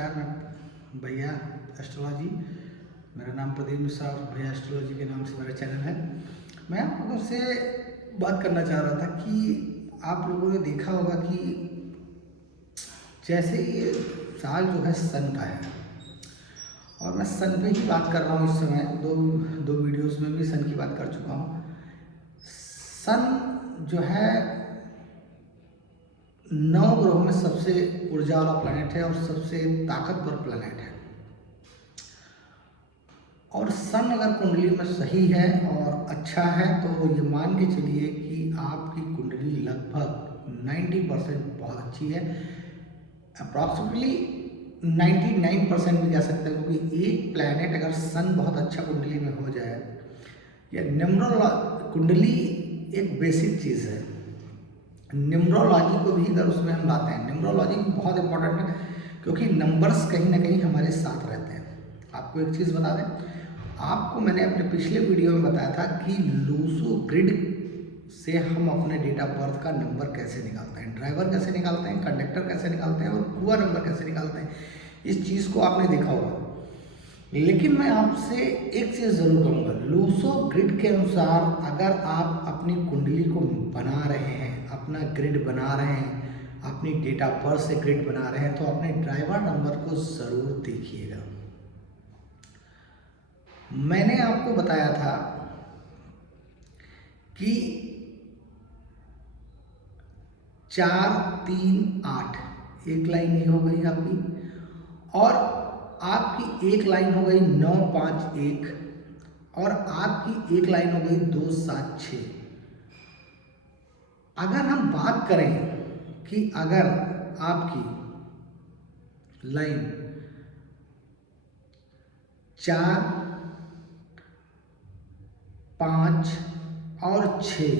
नमस्कार, मैं भैया एस्ट्रोलॉजी। मेरा नाम प्रदीप मिश्रा और भैया एस्ट्रोलॉजी के नाम से मेरा चैनल है। मैं आप लोगों से बात करना चाह रहा था कि आप लोगों ने देखा होगा कि जैसे ये साल जो है सन का है, और मैं सन पे ही बात कर रहा हूँ। इस समय दो वीडियोस में भी सन की बात कर चुका हूँ। सन जो है 9 ग्रहों में सबसे ऊर्जा वाला प्लैनेट है और सबसे ताकतवर प्लैनेट है। और सन अगर कुंडली में सही है और अच्छा है तो ये मान के चलिए कि आपकी कुंडली लगभग 90% बहुत अच्छी है। अप्रॉक्सीमेटली 99% भी जा सकते हैं, क्योंकि एक प्लैनेट अगर सन बहुत अच्छा कुंडली में हो जाए, या कुंडली एक बेसिक चीज़ है। न्यूमरोलॉजी को भी अगर उसमें हम लाते हैं, न्यूमरोलॉजी बहुत इंपॉर्टेंट है, क्योंकि नंबर्स कहीं ना कहीं हमारे साथ रहते हैं। आपको एक चीज़ बता दें, आपको मैंने अपने पिछले वीडियो में बताया था कि लूसो ग्रिड से हम अपने डेट ऑफ बर्थ का नंबर कैसे निकालते हैं, ड्राइवर कैसे निकालते हैं, कंडक्टर कैसे निकालते हैं और कुआ नंबर कैसे निकालते हैं। इस चीज़ को आपने देखा होगा। लेकिन मैं आपसे एक चीज़ ज़रूर कहूँगा, लूसो ग्रिड के अनुसार अगर आप अपनी कुंडली को बना रहे हैं, अपना ग्रिड बना रहे हैं, अपनी डेट ऑफ बर्थ से ग्रिड बना रहे हैं, तो अपने ड्राइवर नंबर को ज़रूर देखिएगा। मैंने आपको बताया था कि 4 3 8 एक लाइन ये हो गई आपकी, और आपकी एक लाइन हो गई 9 5 1, और आपकी एक लाइन हो गई 2 7 6। अगर हम बात करें कि अगर आपकी लाइन 4 5 और 6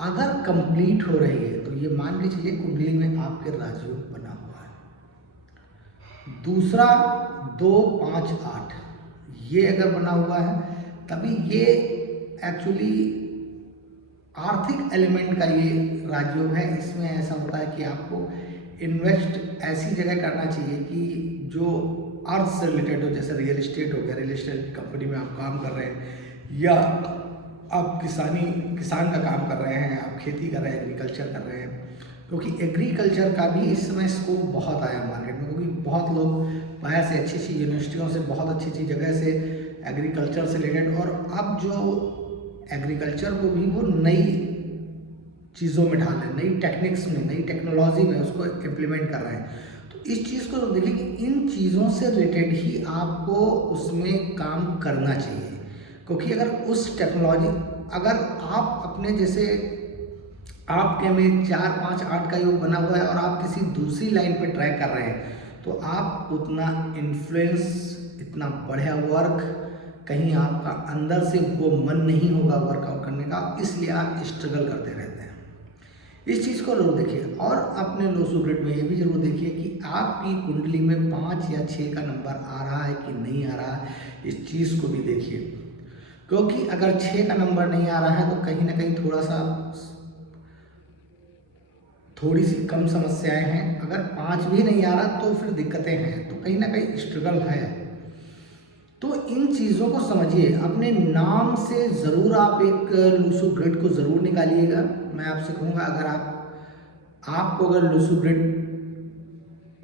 अगर कंप्लीट हो रही है, तो ये मान के चलिए कुंडली में आपके राजयोग बना हुआ है। दूसरा 2 5 8 ये अगर बना हुआ है, तभी ये एक्चुअली आर्थिक एलिमेंट का ये राजयोग है। इसमें ऐसा होता है कि आपको इन्वेस्ट ऐसी जगह करना चाहिए कि जो अर्थ से रिलेटेड हो, जैसे रियल एस्टेट हो गया, रियल एस्टेट कंपनी में आप काम कर रहे हैं, या आप किसान का काम कर रहे हैं, आप खेती कर रहे हैं, एग्रीकल्चर कर रहे हैं। क्योंकि एग्रीकल्चर का भी इस समय स्कोप बहुत आया मार्केट में, क्योंकि बहुत लोग बाहर से अच्छी अच्छी यूनिवर्सिटियों से, बहुत अच्छी अच्छी जगह से एग्रीकल्चर से रिलेटेड, और अब जो एग्रीकल्चर को भी वो नई चीज़ों में डाल रहे हैं, नई टेक्निक्स में, नई टेक्नोलॉजी में उसको इम्प्लीमेंट कर रहे हैं। तो इस चीज़ को देखिए कि इन चीज़ों से रिलेटेड ही आपको उसमें काम करना चाहिए। क्योंकि अगर उस टेक्नोलॉजी, अगर आप अपने जैसे आपके में 4 5 8 का योग बना हुआ है और आप किसी दूसरी लाइन पे ट्राई कर रहे हैं, तो आप उतना इन्फ्लुएंस, इतना बढ़िया वर्क, कहीं आपका अंदर से वो मन नहीं होगा वर्कआउट करने का, इसलिए आप स्ट्रगल करते रहते हैं। इस चीज़ को जरूर देखिए, और अपने लूसो ग्रिड में ये भी जरूर देखिए कि आपकी कुंडली में 5 या 6 का नंबर आ रहा है कि नहीं आ रहा है। इस चीज़ को भी देखिए, क्योंकि अगर 6 का नंबर नहीं आ रहा है तो कहीं ना कहीं थोड़ी सी कम समस्याएं हैं। अगर 5 भी नहीं आ रहा तो फिर दिक्कतें हैं, तो कहीं ना कहीं स्ट्रगल है। तो इन चीज़ों को समझिए। अपने नाम से ज़रूर आप एक लूसो ग्रिड को ज़रूर निकालिएगा। मैं आपसे कहूँगा, अगर आपको अगर लूसो ग्रिड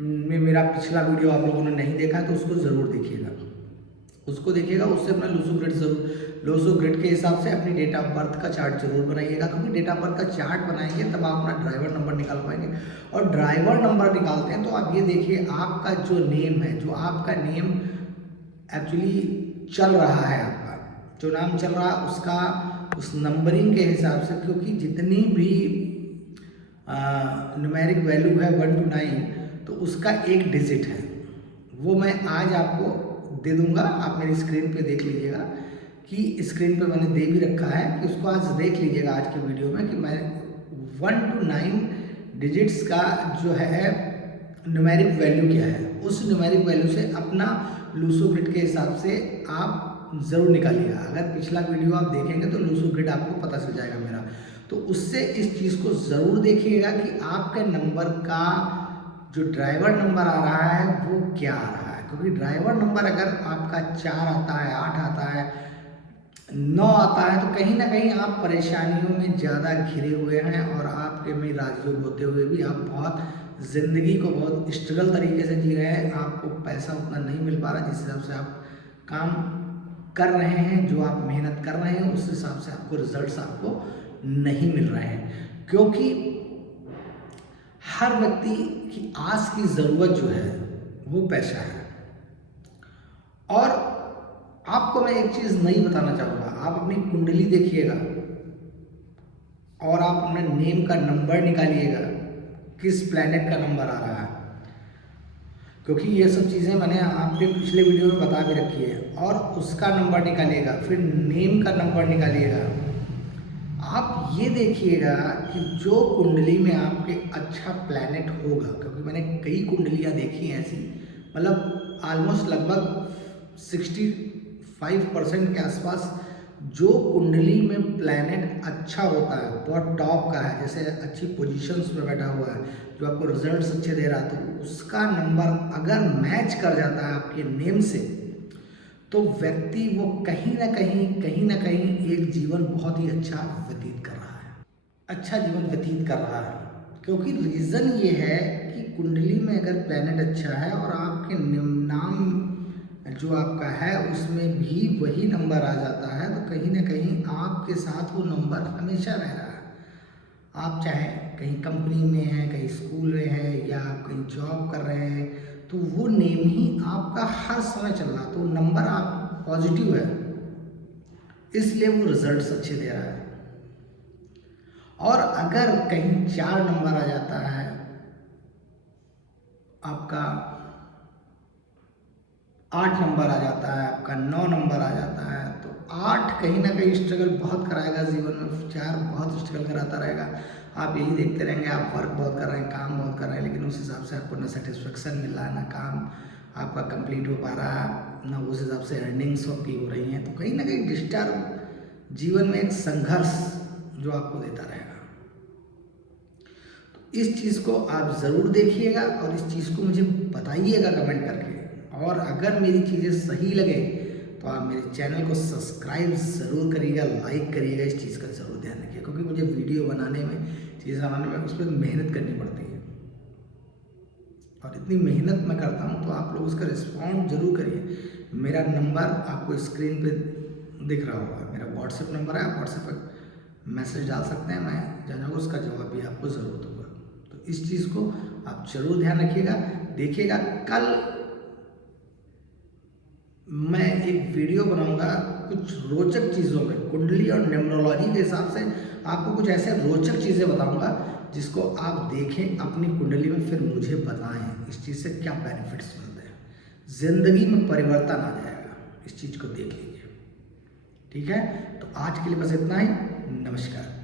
में मेरा पिछला वीडियो आप लोगों ने नहीं देखा तो उसको ज़रूर देखिएगा, उससे अपना लूसो ग्रिड के हिसाब से अपनी डेट ऑफ बर्थ का चार्ट जरूर बनाइएगा। क्योंकि डेट ऑफ बर्थ का चार्ट बनाएंगे तब आप अपना ड्राइवर नंबर निकाल पाएंगे। और ड्राइवर नंबर निकालते हैं तो आप ये देखिए, आपका जो नेम है, जो आपका नेम एक्चुअली चल रहा है, आपका जो नाम चल रहा है उसका उस नंबरिंग के हिसाब से, क्योंकि जितनी भी न्यूमेरिक वैल्यू है 1 to 9, तो उसका एक डिजिट है। वो मैं आज आपको दे दूंगा, आप मेरी स्क्रीन पे देख लीजिएगा कि स्क्रीन पे मैंने दे भी रखा है, कि उसको आज देख लीजिएगा आज के वीडियो में कि मैं 1 to 9 डिजिट्स का जो है न्यूमेरिक वैल्यू क्या है, उस न्यूमेरिक वैल्यू से अपना लूसो ग्रिड के हिसाब से आप ज़रूर निकालिएगा। अगर पिछला वीडियो आप देखेंगे तो लूसो ग्रिड आपको पता चल जाएगा मेरा, तो उससे इस चीज़ को ज़रूर देखिएगा कि आपके नंबर का जो ड्राइवर नंबर आ रहा है वो क्या आ रहा है, क्योंकि ड्राइवर नंबर अगर आपका 4 आता है, 8 आता है, 9 आता है, तो कहीं ना कहीं आप परेशानियों में ज़्यादा घिरे हुए हैं और आपके में राजयोग होते हुए भी आप बहुत ज़िंदगी को बहुत स्ट्रगल तरीके से जी रहे हैं। आपको पैसा उतना नहीं मिल पा रहा जिस हिसाब से आप काम कर रहे हैं, जो आप मेहनत कर रहे हैं उस हिसाब से आपको रिजल्ट्स आपको नहीं मिल रहे हैं, क्योंकि हर व्यक्ति की आस की ज़रूरत जो है वो पैसा है। और आपको मैं एक चीज़ नहीं बताना चाहूँगा, आप अपनी कुंडली देखिएगा और आप अपने नेम का नंबर निकालिएगा, किस प्लैनेट का नंबर आ रहा है, क्योंकि ये सब चीज़ें मैंने आपके पिछले वीडियो में बता भी रखी है। और उसका नंबर निकालिएगा, फिर नेम का नंबर निकालिएगा। आप ये देखिएगा कि जो कुंडली में आपके अच्छा प्लैनेट होगा, क्योंकि मैंने कई कुंडलियाँ देखी हैं ऐसी, मतलब ऑलमोस्ट लगभग 65% के आसपास जो कुंडली में प्लैनेट अच्छा होता है, बहुत टॉप का है, जैसे अच्छी पोजीशंस में बैठा हुआ है, जो आपको रिजल्ट्स अच्छे दे रहा है, तो उसका नंबर अगर मैच कर जाता है आपके नेम से, तो व्यक्ति वो कहीं ना कहीं एक जीवन बहुत ही अच्छा व्यतीत कर रहा है, अच्छा जीवन व्यतीत कर रहा है। क्योंकि रीज़न ये है कि कुंडली में अगर प्लैनेट अच्छा है और आपके नाम जो आपका है उसमें भी वही नंबर आ जाता है, तो कहीं ना कहीं आपके साथ वो नंबर हमेशा रह रहा है। आप चाहे कहीं कंपनी में हैं, कहीं स्कूल में हैं, या आप कहीं जॉब कर रहे हैं, तो वो नेम ही आपका हर समय चल रहा है, तो नंबर आप पॉजिटिव है, इसलिए वो रिजल्ट्स अच्छे दे रहा है। और अगर कहीं 4 नंबर आ जाता है, आपका 8 नंबर आ जाता है, आपका 9 नंबर आ जाता है, तो 8 कहीं ना कहीं स्ट्रगल बहुत कराएगा जीवन में, 4 बहुत स्ट्रगल कराता रहेगा। आप यही देखते रहेंगे, आप वर्क बहुत कर रहे हैं, काम बहुत कर रहे हैं, लेकिन उस हिसाब से आपको ना सेटिस्फेक्शन मिल रहा है, ना काम आपका कंप्लीट हो पा रहा है, ना उस हिसाब से अर्निंग्स आपकी हो रही हैं, तो कहीं ना कहीं डिस्टर्ब जीवन में एक संघर्ष जो आपको देता रहेगा। तो इस चीज़ को आप ज़रूर देखिएगा और इस चीज़ को मुझे बताइएगा कमेंट करके। और अगर मेरी चीज़ें सही लगे तो आप मेरे चैनल को सब्सक्राइब ज़रूर करिएगा, लाइक करिएगा, इस चीज़ का ज़रूर ध्यान रखिए, क्योंकि मुझे वीडियो बनाने में, चीज़ें बनाने में उस पर मेहनत करनी पड़ती है, और इतनी मेहनत मैं करता हूँ, तो आप लोग उसका रिस्पॉन्ड जरूर करिए। मेरा नंबर आपको स्क्रीन पे दिख रहा होगा, मेरा व्हाट्सएप नंबर है, आप व्हाट्सएप पर मैसेज डाल सकते हैं, मैं जाना उसका जवाब भी आपको ज़रूरत होगा। तो इस चीज़ को आप जरूर ध्यान रखिएगा, देखिएगा। कल मैं एक वीडियो बनाऊंगा कुछ रोचक चीज़ों में, कुंडली और न्यूमरोलॉजी के हिसाब से आपको कुछ ऐसे रोचक चीज़ें बताऊंगा जिसको आप देखें अपनी कुंडली में, फिर मुझे बताएं इस चीज़ से क्या बेनिफिट्स मिलते हैं, ज़िंदगी में परिवर्तन आ जाएगा, इस चीज़ को देख लीजिए। ठीक है, तो आज के लिए बस इतना ही। नमस्कार।